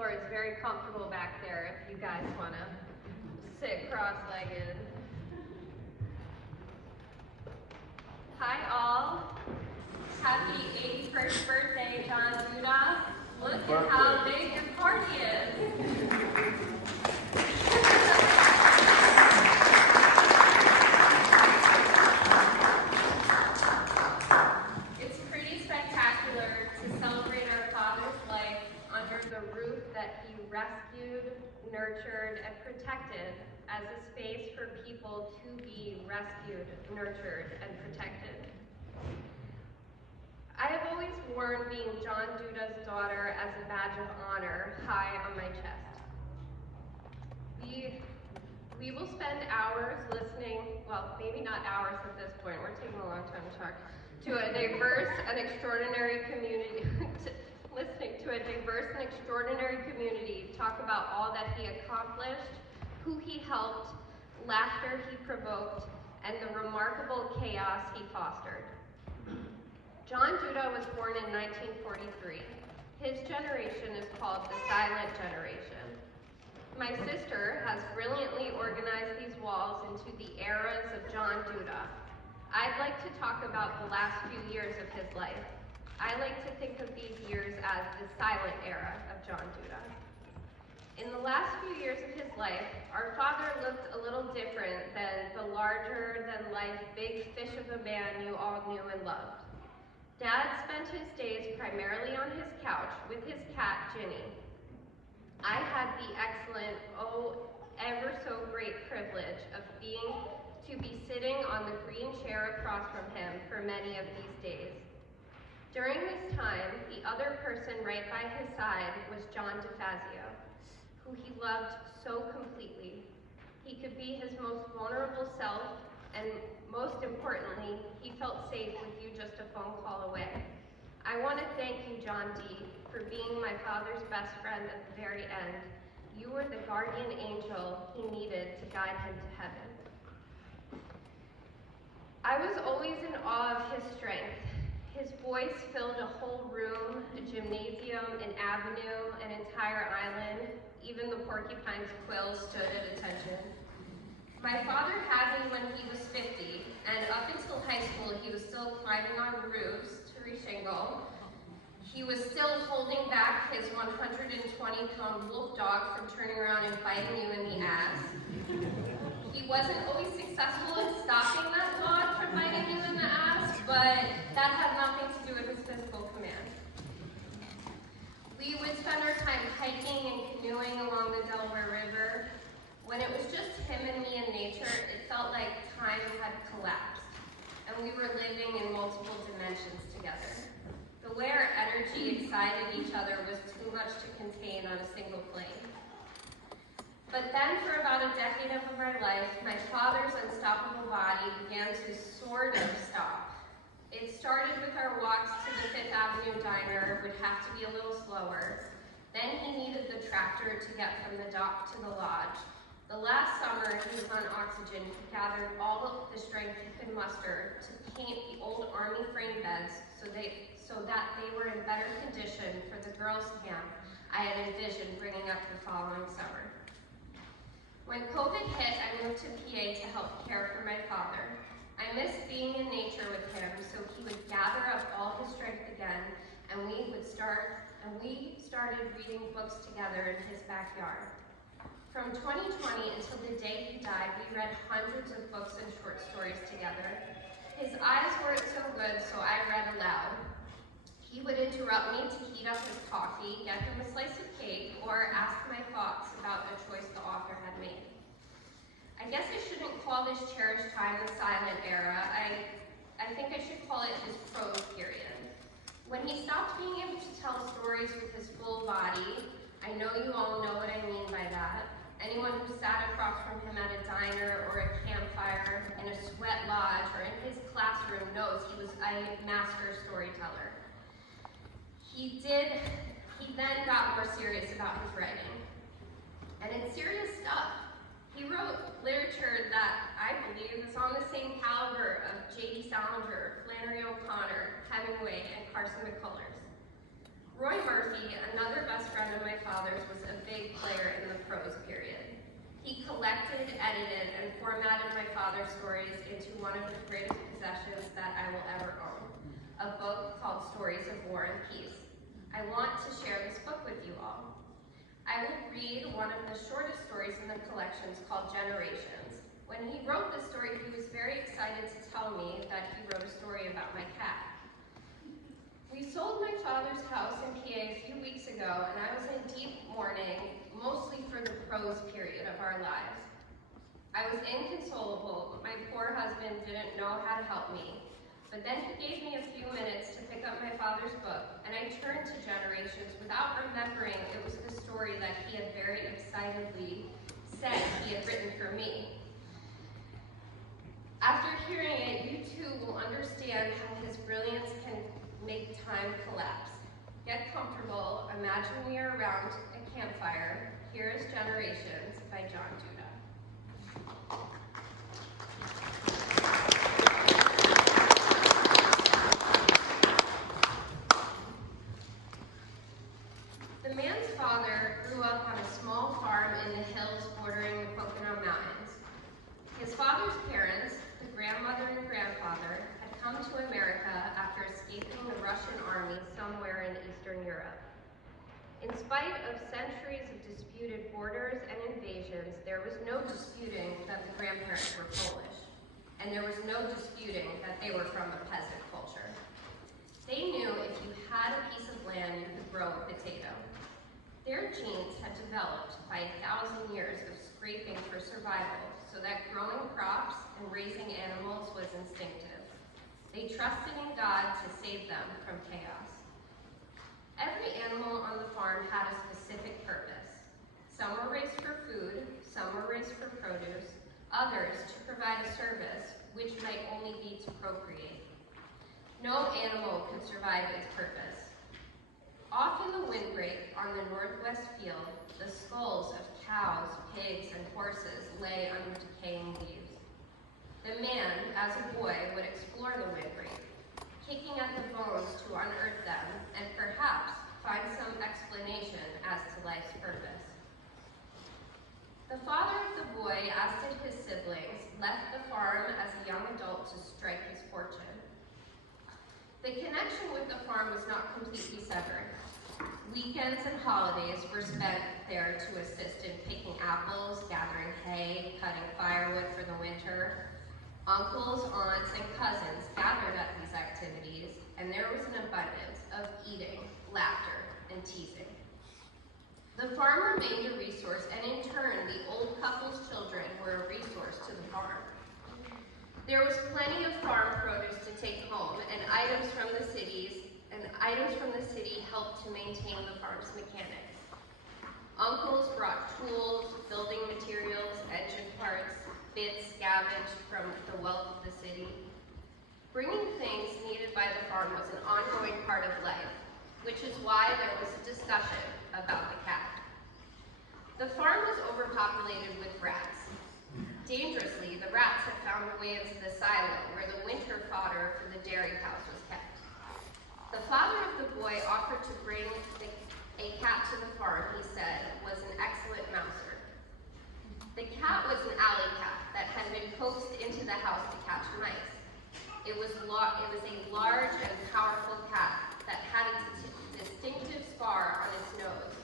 floor is very comfortable back there if you guys want to sit cross-legged. Hi all. Happy 81st birthday, John Duda. Look at how big your party is. It's pretty spectacular to celebrate our father's life under the roof that he rescued, nurtured, and protected as a space for people to be rescued, nurtured, and protected. I have always worn being John Duda's daughter as a badge of honor high on my chest. We will spend hours listening, well, maybe not hours at this point, we're taking a long time to talk, to a diverse and extraordinary community, listening to a diverse and extraordinary community talk about all that he accomplished, who he helped, laughter he provoked, and the remarkable chaos he fostered. John Duda was born in 1943. His generation is called the silent generation. My sister has brilliantly organized these walls into the eras of John Duda. I'd like to talk about the last few years of his life. I like to think of these years as the silent era of John Duda. In the last few years of his life, our father looked a little different than the larger-than-life big fish of a man you all knew and loved. Dad spent his days primarily on his couch with his cat, Ginny. I had the excellent, ever so great privilege of to be sitting on the green chair across from him for many of these days. During this time, the other person right by his side was John DeFazio, who he loved so completely. He could be his most vulnerable self, and most importantly, he felt safe with you just a phone call away. I want to thank you, John D., for being my father's best friend at the very end. You were the guardian angel he needed to guide him to heaven. I was always in awe of his strength. His voice filled a whole room, a gymnasium, an avenue, an entire island. Even the porcupine's quills stood at attention. My father had me when he was 50, and up until high school, he was still climbing on roofs to reshingle. He was still holding back his 120-pound wolf dog from turning around and biting you in the ass. He wasn't always successful in stopping that dog from biting you in the ass, but that had nothing to do with his physical command. We would spend our time hiking and canoeing along the Delaware River. When it was just him and me in nature, it felt like time had collapsed, and we were living in multiple dimensions together. The way our energy excited each other was too much to contain on a single plane. But then for about a decade of my life, my father's unstoppable body began to sort of stop. It started with our walks to the Fifth Avenue diner, would have to be a little slower. Then he needed the tractor to get from the dock to the lodge. The last summer, he was on oxygen. He gathered all the strength he could muster to paint the old Army frame beds so that they were in better condition for the girls' camp I had envisioned bringing up the following summer. When COVID hit, I moved to PA to help care for my father. I missed being in nature with him, so he would gather up all his strength again, and we started reading books together in his backyard. From 2020 until the day he died, we read hundreds of books and short stories together. His eyes weren't so good, so I read aloud. He would interrupt me to heat up his coffee, get him a slice of cake, or ask my thoughts about a choice the author had made. I guess I shouldn't call this cherished time the silent era. I think I should call it his prose period. When he stopped being able to tell stories with his full body, I know you all know what I mean by that. Anyone who sat across from him at a diner or a campfire, in a sweat lodge, or in his classroom knows he was a master storyteller. He then got more serious about his writing. And it's serious stuff. He wrote literature that I believe is on the same caliber of J.D. Salinger, Flannery O'Connor, Hemingway, and Carson McCullers. Roy Murphy, another best friend of my father's, was a big player in the prose period. He collected, edited, and formatted my father's stories into one of the greatest possessions that I will ever own, a book called Stories of War and Peace. I want to share this book with you all. I will read one of the shortest stories in the collections called Generations. When he wrote this story, he was very excited to tell me that he wrote a story about my cat. We sold my father's house in PA a few weeks ago, and I was in deep mourning, mostly for the prose period of our lives. I was inconsolable, but my poor husband didn't know how to help me. But then he gave me a few minutes to pick up my father's book, and I turned to Generations without remembering it was the story that he had very excitedly said he had written for me. After hearing it, you too will understand how his brilliance can make time collapse. Get comfortable, imagine we are around a campfire. Here is Generations by Duda. The man's father grew up on a small farm in the hills bordering the Pocono Mountains. His father's parents, the grandmother and grandfather, had come to America after escaping the Russian army somewhere in Eastern Europe. In spite of centuries of disputed borders and invasions, there was no disputing that the grandparents were Polish, and there was no disputing that they were from a peasant culture. They knew if you had a piece of land, you could grow a potato. Their genes had developed by 1,000 years of scraping for survival, so that growing crops and raising animals was instinctive. They trusted in God to save them from chaos. Every animal on the farm had a specific purpose. Some were raised for food, some were raised for produce, others to provide a service, which might only be to procreate. No animal could survive its purpose. Off in the windbreak on the northwest field, the skulls of cows, pigs, and horses lay under decaying leaves. The man, as a boy, would explore the windbreak, kicking at the bones to unearth them and perhaps find some explanation as to life's purpose. The father of the boy, as did his siblings, left the farm as a young adult to strike his fortune. The connection with the farm was not completely severed. Weekends and holidays were spent there to assist in picking apples, gathering hay, cutting firewood for the winter. Uncles, aunts, and cousins gathered at these activities, and there was an abundance of eating, laughter, and teasing. The farm remained a resource, and in turn, the old couple's children were a resource to the farm. There was plenty of farm produce to take home, and items from the city helped to maintain the farm's mechanics. Uncles brought tools, building materials, engine parts, bits scavenged from the wealth of the city. Bringing things needed by the farm was an ongoing part of life, which is why there was a discussion about the cat. The farm was overpopulated with rats. Dangerously, the rats had found their way into the silo where the winter fodder for the dairy cows was kept. The father of the boy offered to bring a cat to the farm, he said, was an excellent mouser. The cat was an alley cat that had been coaxed into the house to catch mice. It was a large and powerful cat that had a distinctive scar on its nose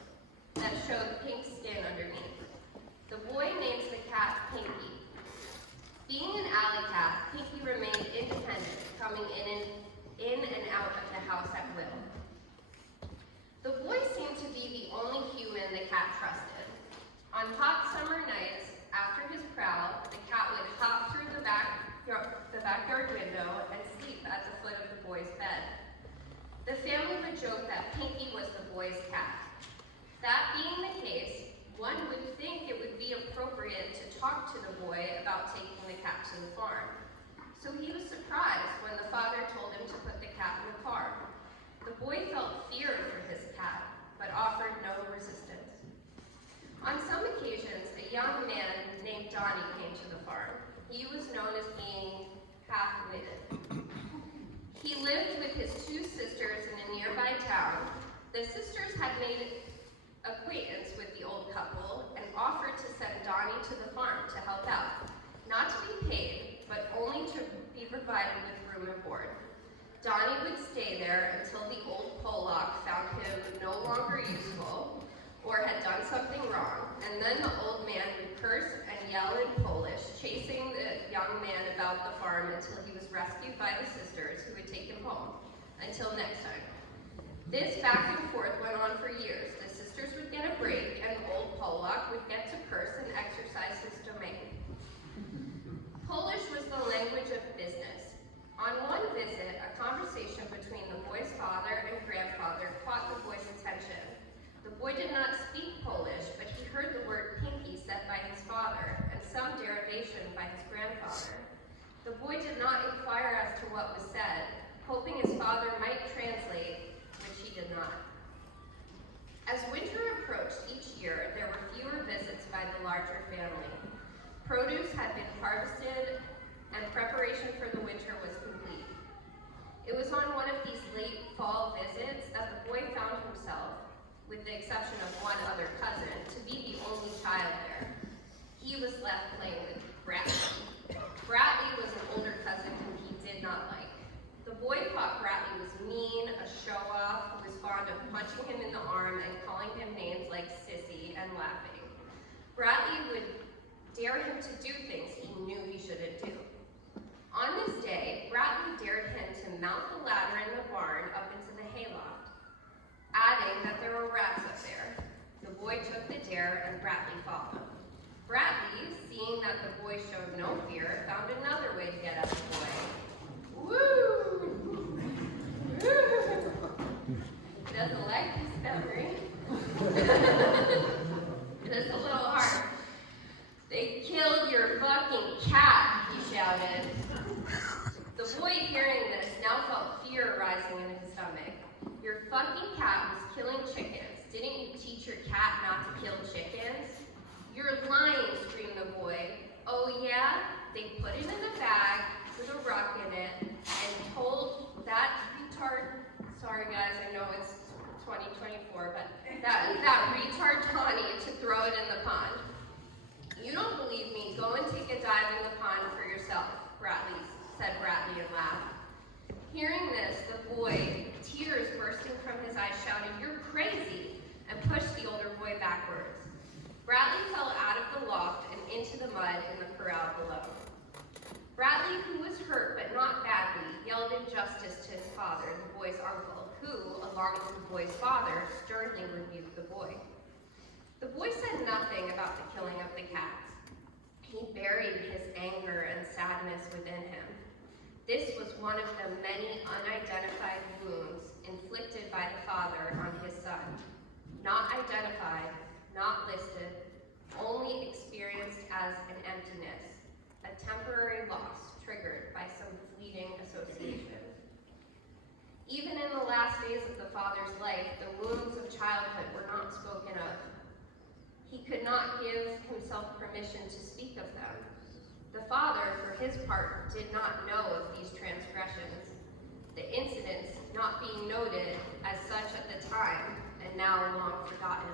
that showed pink skin underneath. The boy named the cat Pinky. Being an alley cat, Pinky remained independent, coming in and out of the house at will. The boy seemed to be the only human the cat trusted. On hot summer nights, after his prowl, the cat would hop through the backyard window and sleep at the foot of the boy's bed. The family would joke that Pinky was the boy's cat. That being the case, one would think it would be appropriate to talk to the boy about taking the cat to the farm. So he was surprised when the father told him to put the cat in the car. The boy felt fear for his cat, but offered no resistance. On some occasions, a young man named Donnie came to the farm. He was known as being half-witted. He lived with his two sisters in a nearby town. The sisters had made acquaintance with the old couple and offered to send Donnie to the farm to help out, not to be paid, but only to be provided with room and board. Donnie would stay there until the old Pollock found him no longer useful or had done something wrong, and then the old man would curse and yell in Polish, chasing the young man about the farm until he was rescued by the sisters, who would take him home. Until next time. This back and forth went on for years. The sisters would get a break, and old Pollock would get to curse and exercise his domain. Polish was the language of business. On one visit, a conversation between the boy's father and grandfather caught the boy's attention. The boy did not speak Polish, but he heard the word pinky said by his father and some derivation by his grandfather. The boy did not inquire as to what was said, hoping his father might translate, which he did not. As winter approached each year, there were fewer visits by the larger family. Produce had been harvested, and preparation for the winter was complete. It was on one of these late fall visits that the boy found himself, with the exception of one other cousin, to be the only child there. He was left playing with Bradley. Bradley was an older cousin whom he did not like. The boy thought Bradley was mean, a show-off, who was fond of punching him in the arm and calling him names like sissy and laughing. Bradley would dare him to do things he knew he shouldn't do. On this day, Bradley dared him to mount the ladder in the barn up into the hayloft, adding that there were rats up there. The boy took the dare and Bradley followed. Bradley, seeing that the boy showed no fear, found another way to get at the boy. Woo! He doesn't like this memory. It is a little hard. They killed your fucking cat, he shouted. The boy, hearing this, now felt fear rising in his stomach. Your fucking cat was killing chickens. Didn't you teach your cat not to kill chickens? You're lying, screamed the boy. Oh yeah? They put it in a bag with a rock in it and told that retard, sorry guys, I know it's 2024, but that retard Tawny to throw it in the pond. You don't believe me, go and take a dive in the pond for yourself, said Bradley and laughed. Hearing this, the boy, tears bursting from his eyes, shouted, "You're crazy," and pushed the older boy backwards. Bradley fell out of the loft and into the mud in the corral below. Bradley, who was hurt but not badly, yelled injustice to his father, the boy's uncle, who, along with the boy's father, sternly rebuked the boy. The boy said nothing about the killing of the cats. He buried his anger and sadness within him. This was one of the many unidentified wounds inflicted by the father on his son. Not identified, not listed, only experienced as an emptiness, a temporary loss triggered by some fleeting association. Even in the last days of the father's life, the wounds of childhood were not spoken of. He could not give himself permission to speak of them. The father, for his part, did not know of these transgressions, the incidents not being noted as such at the time, and now long forgotten.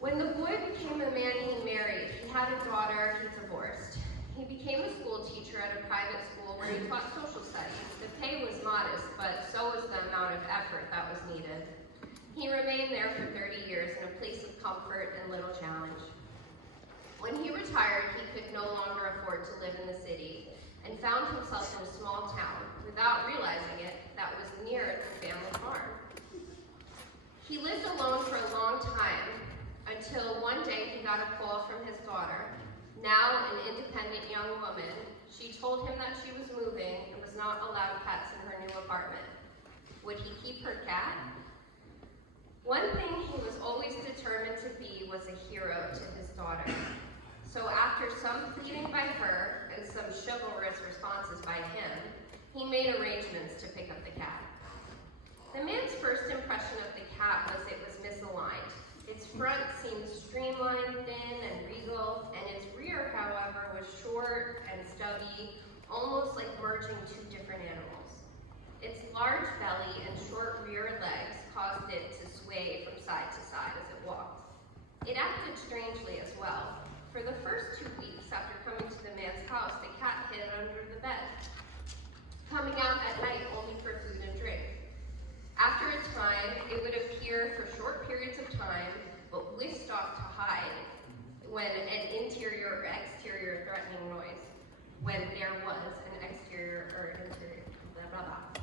When the boy became a man, he married. He had a daughter, he divorced. He became a school teacher at a private school where he taught social studies. The pay was modest, but so was the amount of effort that was needed. He remained there for 30 years in a place of comfort and little challenge. When he retired, he could no longer afford to live in the city and found himself in a small town, without realizing it, that was near the family farm. He lived alone for a long time, until one day he got a call from his daughter, now an independent young woman. She told him that she was moving and was not allowed pets in her new apartment. Would he keep her cat? One thing he was always determined to be was a hero to his daughter. So after some pleading by her and some chivalrous responses by him, he made arrangements to pick up the cat. The man's first impression of the cat was it was misaligned. Its front seemed streamlined, thin, and regal, and its rear, however, was short and stubby, almost like merging two different animals. Its large belly and short rear legs acted strangely as well. For the first 2 weeks after coming to the man's house, the cat hid under the bed, coming out at night only for food and drink. After a time, it would appear for short periods of time, but whisked off to hide when an interior or exterior threatening noise, when there was an exterior or interior, blah, blah, blah.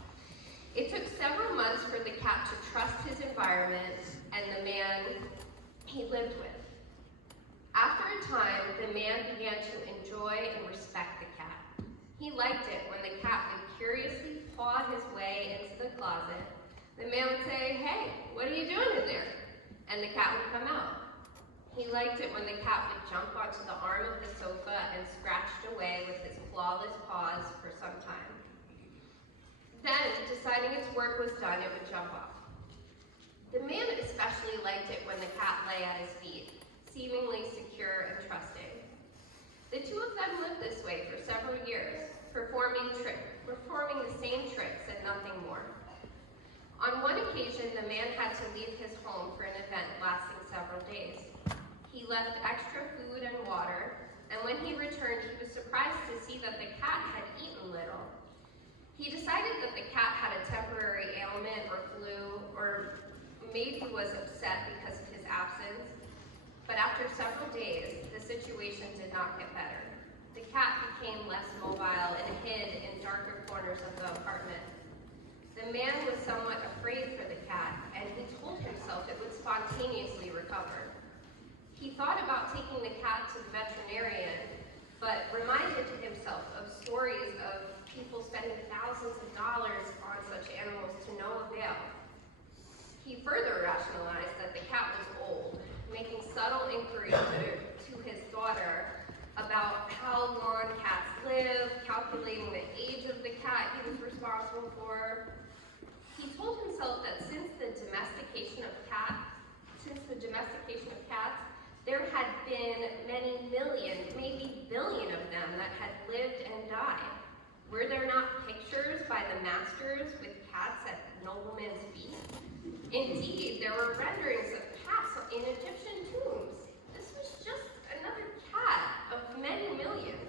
It took several months for the cat to trust his environment and the man he lived with. After a time, the man began to enjoy and respect the cat. He liked it when the cat would curiously paw his way into the closet. The man would say, "Hey, what are you doing in there?" And the cat would come out. He liked it when the cat would jump onto the arm of the sofa and scratched away with his clawless paws for some time. Then, deciding its work was done, it would jump off. The man especially liked it when the cat lay at his feet, seemingly secure and trusting. The two of them lived this way for several years, performing the same tricks and nothing more. On one occasion, the man had to leave his home for an event lasting several days. He left extra food and water, and when he returned, he was surprised to see that the cat had eaten little. He decided that the cat had a temporary ailment or flu, or maybe was upset because of his absence. But after several days, the situation did not get better. The cat became less mobile and hid in darker corners of the apartment. The man was somewhat afraid for the cat, and he told himself it would spontaneously recover. He thought about taking the cat to the veterinarian, but reminded himself of stories of people spending thousands of dollars on such animals to no avail. He further rationalized that the cat was old, making subtle inquiries to his daughter about how long cats live, calculating the age of the cat he was responsible for. He told himself that since the domestication of cats, there had been many million, maybe billion of them that had lived and died. Were there not pictures by the masters with cats at noblemen's feet? Indeed, there were renderings of cats in Egyptian tombs. This was just another cat of many millions.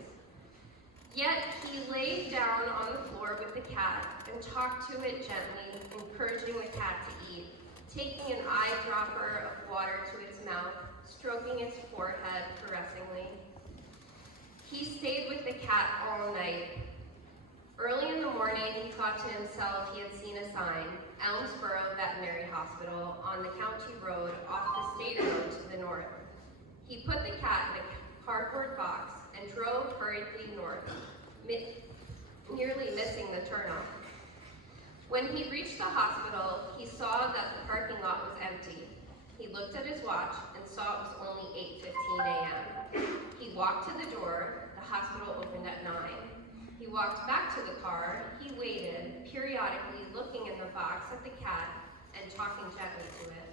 Yet he laid down on the floor with the cat and talked to it gently, encouraging the cat to eat, taking an eyedropper of water to its mouth, stroking its forehead caressingly. He stayed with the cat all night. Early in the morning, he thought to himself he had seen a sign, Elmsborough Veterinary Hospital, on the county road off the state road to the north. He put the cat in a cardboard box and drove hurriedly north, nearly missing the turnoff. When he reached the hospital, he saw that the parking lot was empty. He looked at his watch and saw it was only 8:15 a.m. He walked to the door. The hospital opened at 9. He walked back to the car. He waited, periodically looking in the box at the cat and talking gently to it.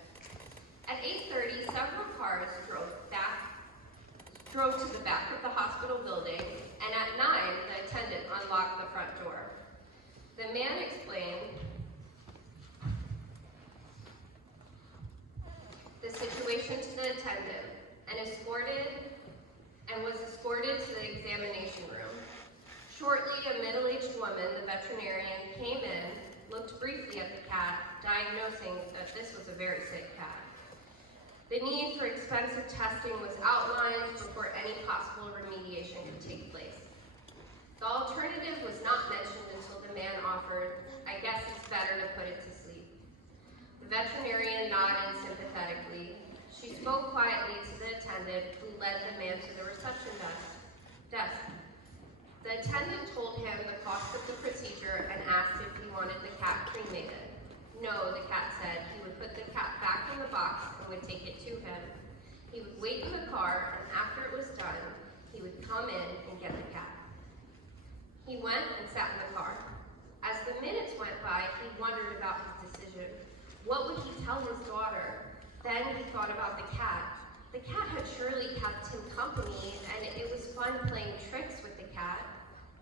At 8:30, several cars drove to the back of the hospital building, and at 9, the attendant unlocked the front door. The man explained the situation to the attendant and was escorted to the examination room. Shortly, a middle-aged woman, the veterinarian, came in, looked briefly at the cat, diagnosing that this was a very sick cat. The need for expensive testing was outlined before any possible remediation could take place. The alternative was not mentioned until the man offered, "I guess it's better to put it to sleep." The veterinarian nodded sympathetically. She spoke quietly to the attendant, who led the man to the reception desk. The attendant told him the cost of the procedure and asked if he wanted the cat cremated. No, the cat said. He would put the cat back in the box and would take it to him. He would wait in the car, and after it was done, he would come in and get the cat. He went and sat in the car. As the minutes went by, he wondered about his decision. What would he tell his daughter? Then he thought about the cat. The cat had surely kept him company, and it was fun playing tricks with the cat.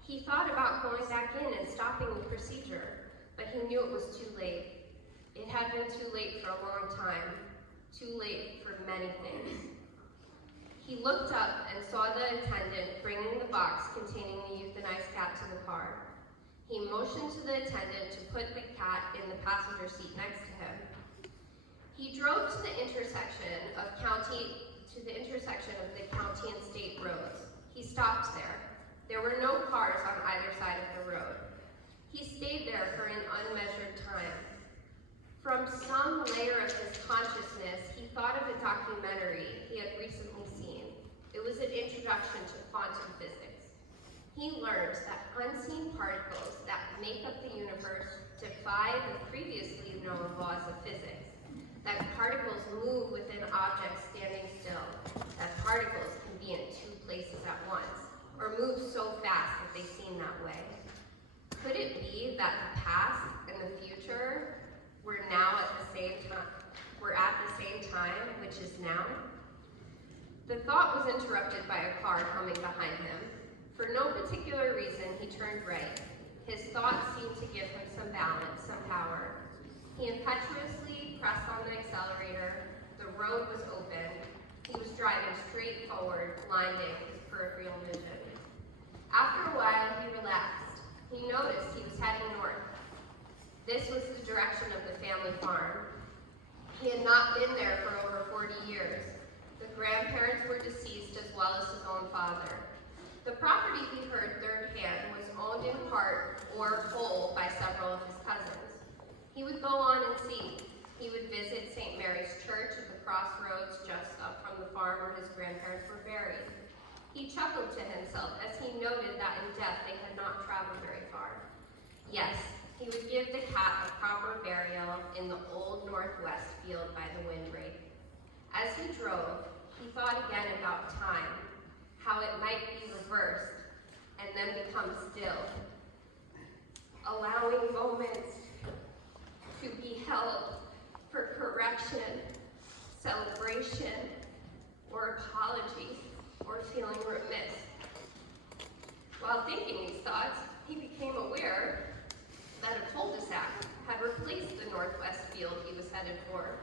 He thought about going back in and stopping the procedure, but he knew it was too late. It had been too late for a long time, too late for many things. He looked up and saw the attendant bringing the box containing the euthanized cat to the car. He motioned to the attendant to put the cat in the passenger seat next to him. He drove to the intersection of the county and state roads. He stopped there. There were no cars on either side of the road. He stayed there for an unmeasured time. From some layer of his consciousness, he thought of a documentary he had recently seen. It was an introduction to quantum physics. He learned that unseen particles that make up the universe defy the previously known laws of physics, that particles move within objects standing still, that particles can be in two places at once, or move so fast that they seem that way. Could it be that the past and the future were at the same time, which is now? The thought was interrupted by a car coming behind him. For no particular reason, he turned right. His thoughts seemed to give him some balance, some power. He impetuously pressed on the accelerator. The road was open. He was driving straight forward, blinding his peripheral vision. After a while, he relaxed. He noticed he was heading north. This was the direction of the family farm. He had not been there for over 40 years. The grandparents were deceased as well as his own father. The property, he heard third hand, was owned in part or whole by several of his cousins. He would go on and see. He would visit St. Mary's Church at the crossroads just up from the farm where his grandparents were buried. He chuckled to himself as he noted that in death they had not traveled very far. Yes, he would give the cat a proper burial in the old northwest field by the windbreak. As he drove, he thought again about time, how it might be reversed and then become still, allowing moments to be held for correction, celebration, or apology, or feeling remiss. While thinking these thoughts, he became aware that a cul-de-sac had replaced the northwest field he was headed for.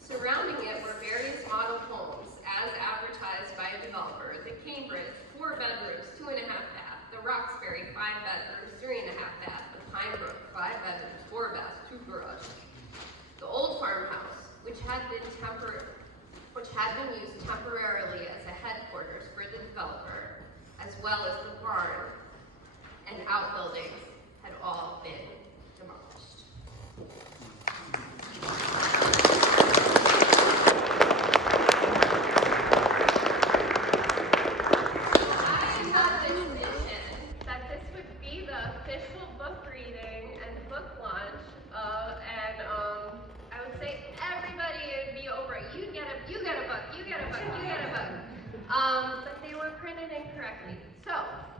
Surrounding it were various model homes, as advertised by a developer: the Cambridge, 4 bedrooms, 2.5 bath; the Roxbury, 5 bedrooms, 3.5 bath; the Pinebrook, 5 bedrooms, 4 baths, 2 garage; the old farmhouse, which had been used temporarily as a headquarters for the developer, as well as the barn and outbuildings, had all been demolished. I had this vision that this would be the official book reading and book launch and I would say everybody would be over it. You get a book, you get a book, you get a book. But they were printed incorrectly. So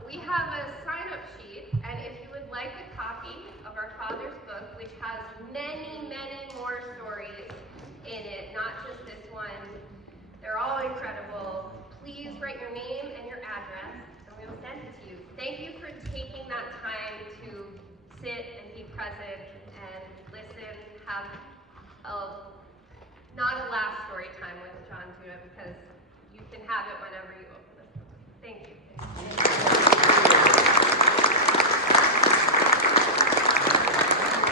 we have a sign-up sheet, and if you would like a copy of our Father's book, which has many, many more stories in it, not just this one, they're all incredible. Please write your name and your address, and we will send it to you. Thank you for taking that time to sit and be present and listen, have not a last story time with John Duda, because you can have it whenever you open this book. Thank you.